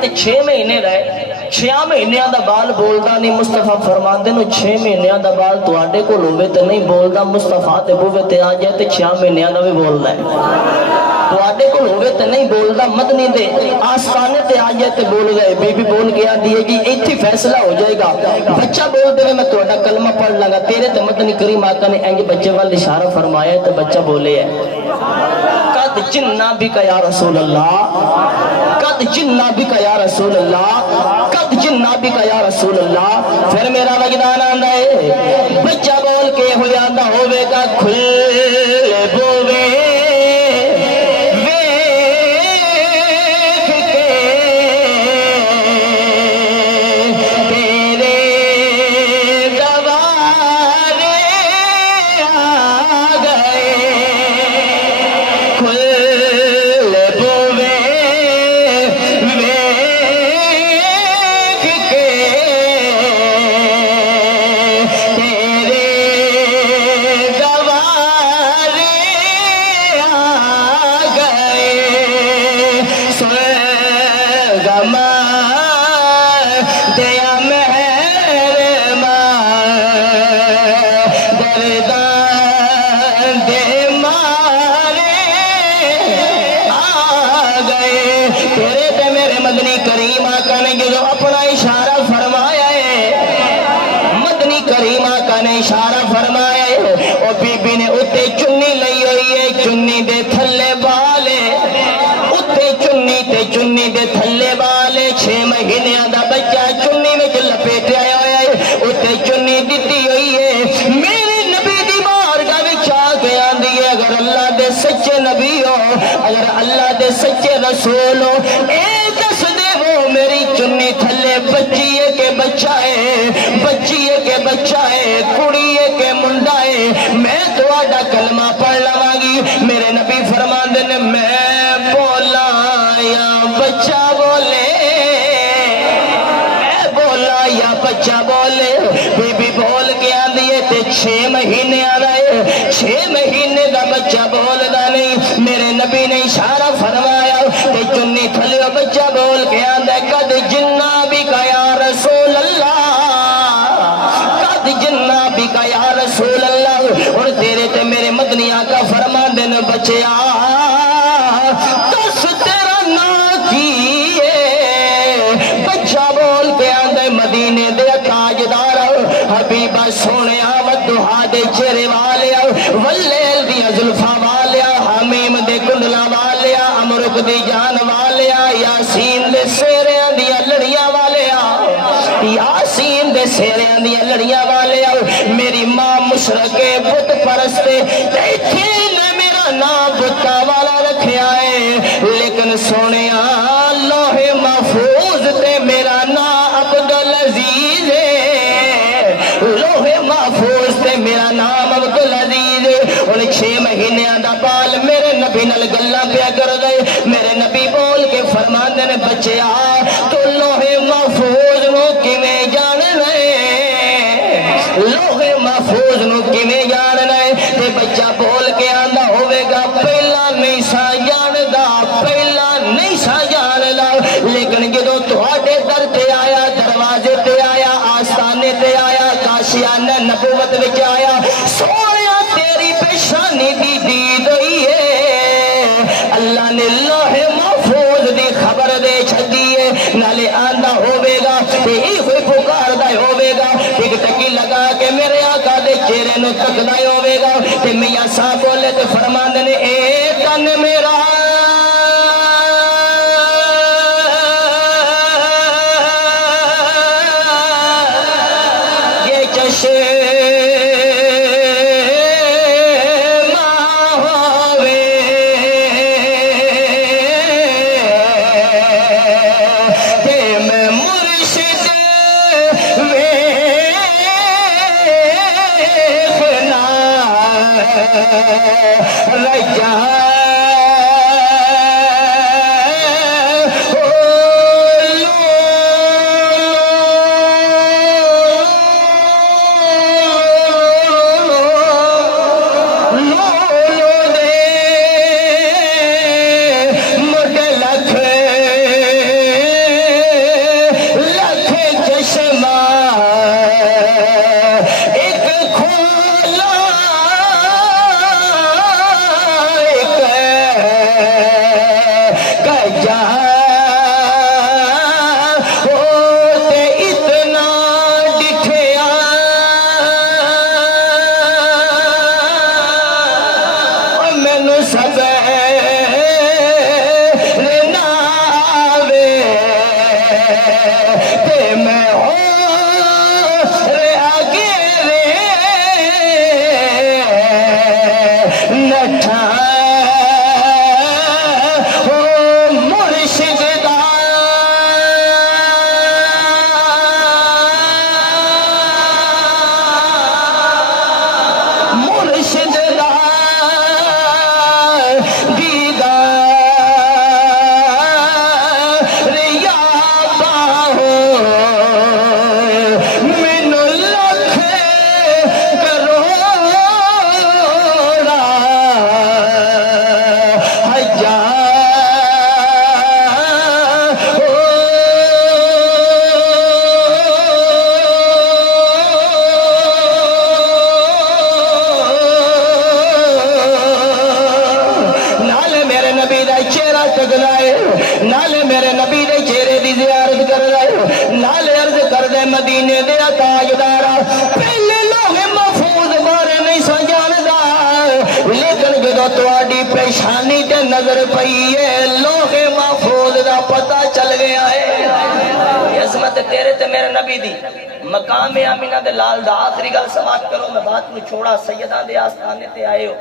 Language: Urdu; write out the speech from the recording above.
تے 6 مہینے رہے 6 مہینیاں دا بال بولدا نہیں مصطفیٰ فرماندے نو 6 مہینیاں دا بال تواڈے کول ہوے تے نہیں بولدا مصطفیٰ تے بوے تے آ جائے تے 6 مہینیاں دا بھی بولدا ہے تواڈے کول ہوے تے نہیں بولدا مدنی دے آستانے تے آ جائے تے بول گئے بی بی بول کے آندی ہے جی ایتھے فیصلہ ہو جائے گا بچہ بول دے میں تہاڈا کلمہ پڑھ لاں گا تیرے تے مدنی کریم آقا نے انج بچے وال اشارہ فرمایا ہے تے بچہ بولے ہے قد جنہ بک یا رسول اللہ قد جنہ بک یا رسول اللہ قد جنہ بک یا رسول اللہ پھر میرا وجدان آندا ہے بچہ بول کے ہو جاندا ہوے گا کھلے بوے اشارہ فرمایا ہے اور بی بی نے اتے چنی لئی ہوئی ہے چنی دے تھلے بالے اتے چنی دے تھلے بالے 6 مہینے دا بچہ چنی میں لپیٹ آیا ہوا ہے اتے چنی دیتی ہوئی ہے میرے نبی دی بارگاہ وچ آ کے آندی ہے اگر اللہ دے سچے نبی ہو اگر اللہ دے سچے رسول ہو اے دس دے وہ میری چنی تھلے بچی ہے کہ بچہ ہے بچی ہے کہ بچہ ہے کڑی ہے کہ منڈا ہے میں تواڈا کلمہ پڑھ لواں گی میرے نبی فرماندے نے میں بولا یا بچہ بولے میں بولا یا بچہ بولے بی بی بول کے آندی ہے تے 6 مہینے آ رہے 6 مہینے دا بچہ بولدا نہیں میرے نبی نے اشارہ فرمایا تے چنی تھلے بچہ بول کے آندا ہے قد جنہ بک یا رسول اللہ جنہ بکا یا رسول اللہ اور تیرے تے میرے مدنی آقا فرمان دن بچیا دس تیرا نا کی بچہ بول کے آندے مدینے دے تاجدار حبیبہ سونے آمد دہا دے چہرے والیا واللیل دی زلفا والیا حمیم دے کندلا والیا امرک دی جان والیا یاسین دے سیریاں دی لڑیاں والیا یاسین دے سیریاں دی لڑیاں والے میری ماں مشرق بت پرستے دیکھے نے میرا نام بتا والا رکھیا ہے لیکن سونے لوح محفوظ تے میرا نام عبدالعزیز ہے لوح محفوظ تے میرا نام عبدالعزیز ہے اور 6 مہینے دا بال میرے نبی نال گلاں پیا کر دے میرے نبی بول کے فرماندے نے بچیا تو لوح محفوظ نو کیویں جان لوح محفوظ نو کیویں جاننا ہے تے بچہ بول کے آندا ہوے گا پہلا نہیں سا جاندا پہلا نہیں سا جاندا لیکن جدوں تہاڈے در تے آیا دروازے تے آیا آستانے تے آیا کاشیانہ نبوت وچ آیا سونیا تیری پیشانی دی دید ہوئی ہے اللہ نے لوح محفوظ دی خبر دے چھڈی ہے نالے آندا ہوے گا تے ایہی پکاردا ہوے گا ایک ٹکی لگا کہ میرے آقا دے چہرے نو تکدا ہوے گا تے میاں صاحب بولے تے فرماندے نے اے تن میرا یہ چشمہ ہوے تے میں مرشد رجا تکدا ہے نالے میرے نبی دے چہرے دی زیارت کردا ہے نالے عرض کردے مدینے دے تاجدارا پہلے لوگ محفوظ بارے نہیں سو جاندا لیکن جدو تواڈی پیشانی تے نظر پئی ہے لوگ محفوظ دا پتہ چل گیا ہے عظمت تیرے تے میرے نبی دی مقام آمینہ دے لال دا آخری گل سماعت کرو میں بات نو چھوڑا سیداں دے آستانے تے آئے ہو